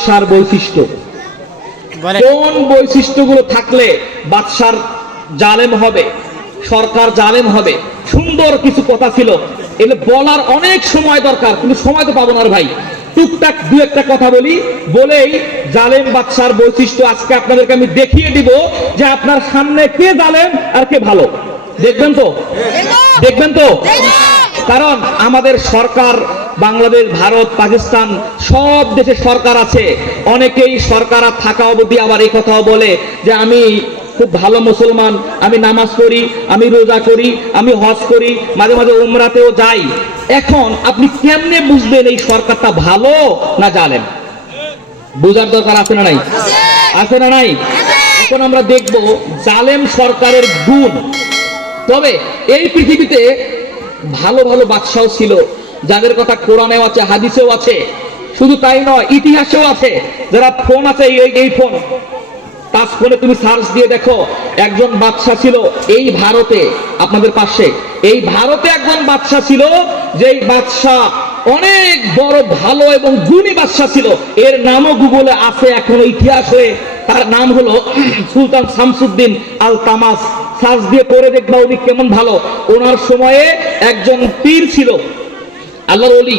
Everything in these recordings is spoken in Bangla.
বাদশার বৈশিষ্ট্য, কোন বৈশিষ্ট্যগুলো থাকলে বাদশার জালেম হবে, সরকার জালেম হবে। সুন্দর কিছু কথা ছিল, এগুলো বলার অনেক সময় দরকার, কিন্তু সময় তো পাবো না ভাই। টুকটাক দু একটা কথা বলি, বলেই জালেম বাদশার বৈশিষ্ট্য আজকে আপনাদেরকে আমি দেখিয়ে দিব যে আপনার সামনে কে জালেম আর কে ভালো। দেখবেন তো, দেখবেন তো? কারণ আমাদের সরকার, বাংলাদেশ, ভারত, পাকিস্তান সব দেশে সরকার আছে। অনেকেই সরকার থাকা অবধি আবার এই কথাও বলে যে আমি খুব ভালো মুসলমান, আমি নামাজ পড়ি, আমি রোজা করি, আমি হজ করি, মাঝে মাঝে উমরাতেও যাই। এখন আপনি কেমনে বুঝবেন এই সরকারটা ভালো না জালেম? বুঝার দরকার আছে না নাই? আছে না নাই? এখন আমরা দেখব জালেম সরকারের গুণ। তবে এই পৃথিবীতে ভালো ভালো বাদশাও ছিল, যাদের কথা কোরআনেও আছে, হাদিসেও আছে। শুধু তাই নয়, ইতিহাসেও আছে। যারা ফোন আছে, এই ফোন, টাচ ফোনে তুমি সার্চ দিয়ে দেখো, একজন বাদশা ছিল এই ভারতে, আপনাদের পাশে এই ভারতে একজন বাদশা ছিল, যেই বাদশা অনেক বড় ভালো এবং গুণী বাদশা ছিল। এর নামও গুগলে আছে এখনো ইতিহাস হয়ে। তার নাম হলো সুলতান শামসুদ্দিন আল তামাস। সার্চ দিয়ে পড়ে দেখবা উনি কেমন ভালো। ওনার সময়ে একজন পীর ছিল, আল্লাহর ওলি,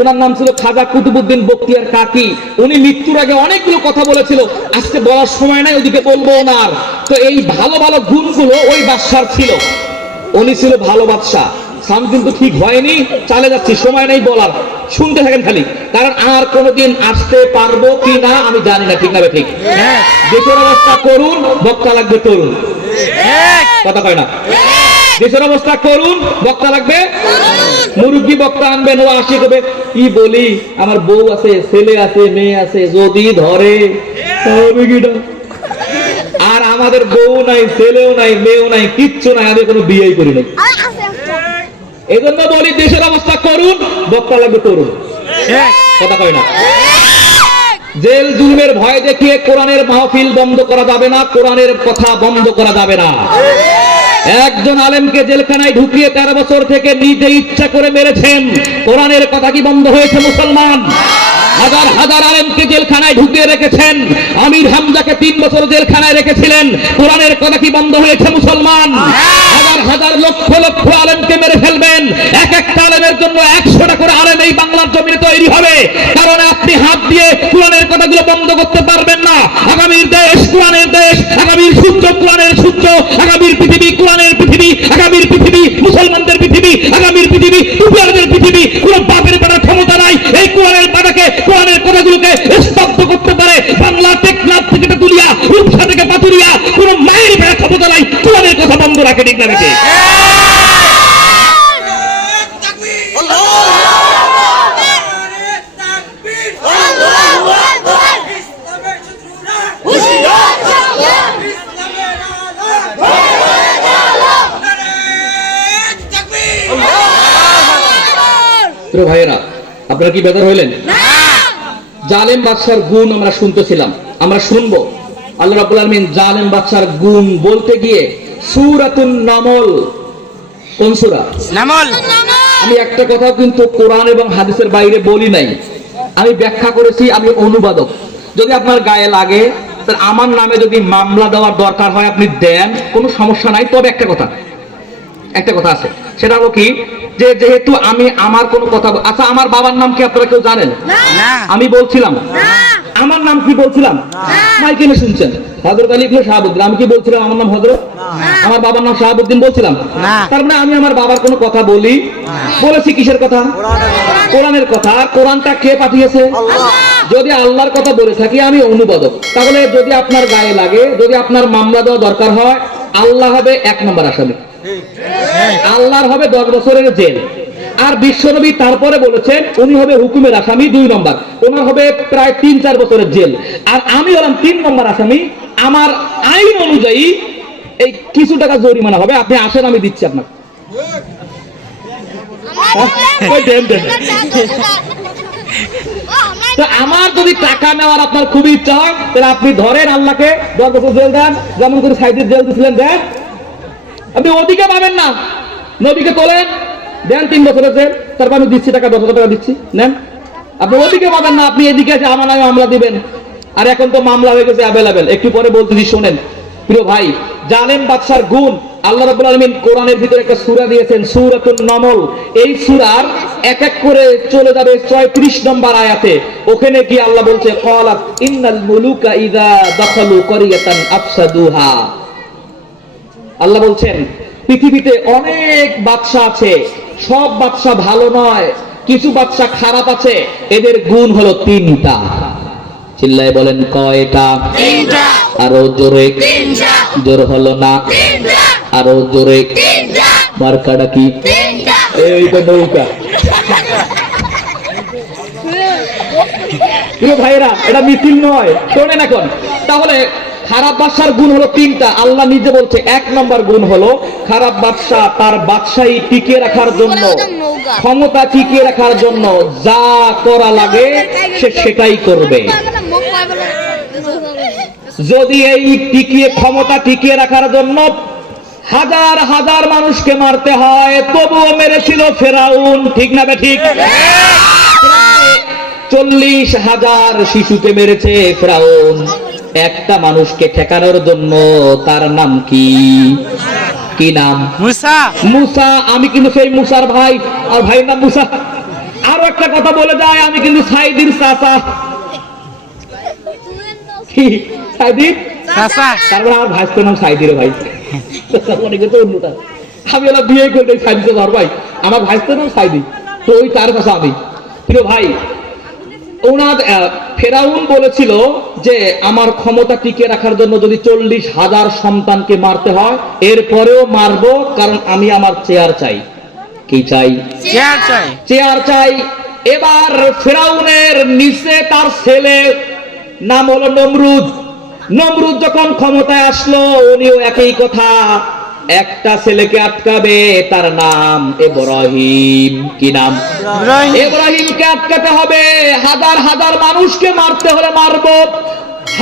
ওনার নাম ছিল খাজা কুতুবউদ্দিন বখতিয়ার কাকি। উনি মৃত্যুর আগে অনেকগুলো কথা বলেছিল, আজকে বলার সময় নাই, ওদিকে বলবো ওনার। তো এই ভালো ভালো গুণগুলো ওই বাদশার ছিল। উনি ছিল ভালো বাদশা। সাম কিন্তু ঠিক হয়নি, চালে যাচ্ছি, সময় নেই বলার, শুনতে থাকেন খালি। কারণ আর কোনোদিন আসতে পারবো কি না আমি জানি না, ঠিক না ঠিক? দেশের অবস্থা করুন, বক্তা লাগবে তরুণ, কথা কয় না? দেশের অবস্থা করুন, বক্তা লাগবে মুরব্বী বক্তা আনবেন। ও আসে কবে কি বলি, আমার বউ আছে, ছেলে আছে, মেয়ে আছে, যদি ধরে আর আমাদের বউ নাই, ছেলেও নাই, মেয়েও নাই, কিচ্ছু নাই, আমি কোনো বিয়েই করি নাই। এই জন্য বলি দেশের অবস্থা করুন, বক্তা লাগবে তরুণ, কথা কয় না? জেল জুলুমের ভয় দেখিয়ে কোরআনের মাহফিল বন্ধ করা যাবে না, কোরআনের কথা বন্ধ করা যাবে না। একজন আলেমকে জেলখানায় ঢুকিয়ে 13 বছর থেকে নিজে ইচ্ছা করে মেরেছেন, কোরআনের কথা কি বন্ধ হয়েছে মুসলমান? হাজার হাজার আলেমকে জেলখানায় ঢুকিয়ে রেখেছেন, আমির হামজাকে 3 বছর জেলখানায় রেখেছিলেন, কোরআনের কথা কি বন্ধ হয়েছে মুসলমান? হাজার হাজার লক্ষ লক্ষ আলেমকে মেরে ফেলবেন, এক একটা আলেমের জন্য 100টা করে আলেম এই বাংলার জমিনে তৈরি হবে। কারণ আপনি হাত দিয়ে কোরআনের কথাগুলো বন্ধ করতে পারবেন না। আগামীর দেশ কোরআনের দেশ, আগামীর সূত্র কোরআনের সূত্র, আগামীর পৃথিবী কোরআনের পৃথিবী, আগামীর পৃথিবী মুসলমানদের পৃথিবী, আগামীর পৃথিবী টুপিয়ারদের পৃথিবী। কোন বাপের বেটার ক্ষমতা নাই এই কোরআনের বাটাকে, কোরআনের কথাগুলোকে স্তব্ধ করতে পারে। বাংলা টেকনাফ থেকে তুলিয়া, রূপসা থেকে পাতুরিয়া, কোন মায়ের বেটা ক্ষমতা নাই কোরআনের কথা বন্ধ রাখে, ঠিক না ঠিক? ভাইয়েরা, আপনারা কি বেজার হইলেন? জালেম বাদশার গুণ আমরা শুনতেছিলাম, আমরা শুনবো। আল্লাহ রাব্বুল আলামিন জালেম বাদশার গুণ বলতে গিয়ে সূরাতুন নামল, কোন সূরা? নামল। আমি একটা কথা কিন্তু কোরআন এবং হাদিসের বাইরে বলি নাই, আমি ব্যাখ্যা করেছি, আমি অনুবাদক। যদি আপনার গায়ে লাগে, তাহলে আমার নামে যদি মামলা দেওয়ার দরকার হয় আপনি দেন, কোনো সমস্যা নাই। তবে একটা কথা আছে, সেটা হলো কি, যে যেহেতু আমি আমার কোনো কথা, আচ্ছা আমার বাবার নাম কি আপনারা কেউ জানেন? আমি বলছিলাম আমার নাম কি বলছিলাম? মাইকেনে শুনছেন, হযরত আলী ইবনে শাহাবুদ্দিন। আমি কি বলছিলাম? আমার নাম হযরত, আমার বাবার নাম শাহাবুদ্দিন বলছিলাম। তার মানে আমি আমার বাবার কোনো কথা বলি, বলেছি কিসের কথা? কোরআনের কথা। কোরআনটা কে পাঠিয়েছে? যদি আল্লাহর কথা বলে থাকি আমি অনুবাদক। তাহলে যদি আপনার গায়ে লাগে, যদি আপনার মামলা দেওয়া দরকার হয়, আল্লাহ হবে 1 নম্বর আসামি, আল্লাহর হবে 10 বছরের জেল। আর বিশ্বনবী তারপরে বলেছেন উনি হবে হুকুমের আসামি 2 নম্বর, ওনার হবে প্রায় 3-4 বছরের জেল। আর আমি হলাম 3 নম্বর আসামি। আমার আইন অনুযায়ী এই কিছু টাকা জরিমানা হবে। আপনি আসেন, আমি দিচ্ছি আপনাকে। তো আমার যদি টাকা নেওয়ার আপনার খুবই ইচ্ছা হয়, তাহলে আপনি ধরেন আল্লাহকে 10 বছর জেল দেন, যেমন করে সাইদের জেল দিয়েছিলেন দেন। আপনি ওদিকে পাবেন না, নবীকে তোলেন, দেন 3 বছরের জেল, তারপর আমি দিচ্ছি টাকা, 10,000 টাকা দিচ্ছি, নেন। আপনি ওদিকে পাবেন না, আপনি এদিকে এসে আমার নামে মামলা দিবেন। আর এখন তো মামলা হয়ে গেছে অ্যাভেলেবেল, একটু পরে বলতেছি শোনেন। প্রিয় ভাই, জালেম বাদশার গুণ আল্লাহ রাব্বুল আলামিন কোরআনের ভিতরে একটা সূরা দিয়েছেন, সূরাতুন নামল। এই সূরার এক এক করে চলে যাবে 36 নম্বর আয়াতে। ওখানে কি আল্লাহ বলছে, ক্বালাত ইন্নাল মুলুকা ইযা দাখালু ক্বরিয়াতান আফসাদুহা। আল্লাহ বলছেন পৃথিবীতে অনেক বাদশা আছে, সব বাদশা ভালো নয়, কিছু বাদশা খারাপ আছে। এদের গুণ হলো 3টা। চিল্লায় বলেন কয়টা? 3টা। আরো জোরে। 3টা। জোর হলো না। 3টা। আরো জোরে। 3টা। মার্কাটা কি? 3টা। এইটা নৌকা। প্রিয় ভাইরা, এটা মিছিল নয়, শোনেন এখন। তাহলে খারাপ বাদশার গুণ হলো 3টা। আল্লাহ নিজে বলছে 1 নম্বর গুণ হলো খারাপ বাদশা তার বাদশাহী টিকিয়ে রাখার জন্য, ক্ষমতা টিকিয়ে রাখার জন্য যা করা লাগে সে সেটাই করবে। যদি এই ক্ষমতা টিকিয়ে রাখার জন্য হাজার হাজার মানুষকে মারতে হয়, তবুও মেরেছিল ফেরাউন, ঠিক না ঠিক? 40,000 শিশুকে মেরেছে ফেরাউন একটা মানুষকে ঠেকানোর জন্য। তার নাম কি? কি নাম? মুসা। মুসা। আমি কিন্তু সেই মুসার ভাই, আর ভাইয়ের নাম মুসা। আরো একটা কথা বলে যায়, আমি কিন্তু সাইদির চাচা। কি সাইদির চাচা? তারপরে আমার ভাইস্তের নাম সাইদির ভাই। অনেকে তো অন্যটা। আমি ওরা বিয়ে করতে সাইদি ধর ভাই, আমার ভাইস্তের নাম সাইদি, তো ওই তার কাছে আমি। প্রিয় ভাই, ওনার ফেরাউন বলেছিল যে আমার ক্ষমতা টিকে রাখার জন্য যদি 40,000 সন্তানকে মারতে হয়, এরপরেও মারবো, কারণ আমি আমার চেয়ার চাই। কি চাই? চেয়ার চাই। চেয়ার চাই। এবার ফেরাউনের নিচে তার ছেলে নাম হলো নমরুদ। নমরুদ যখন ক্ষমতায় আসলো, উনিও একই কথা, একটা ছেলেকে আটকাবে, তার নাম ইব্রাহিম। কি নাম? ইব্রাহিম। ইব্রাহিমকে আটকাতে হবে। হাজার হাজার মানুষকে মারতে হলে মারবো,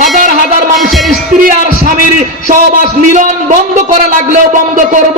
হাজার হাজার মানুষের স্ত্রী আর স্বামীর সহবাস মিলন বন্ধ করা লাগলেও বন্ধ করব।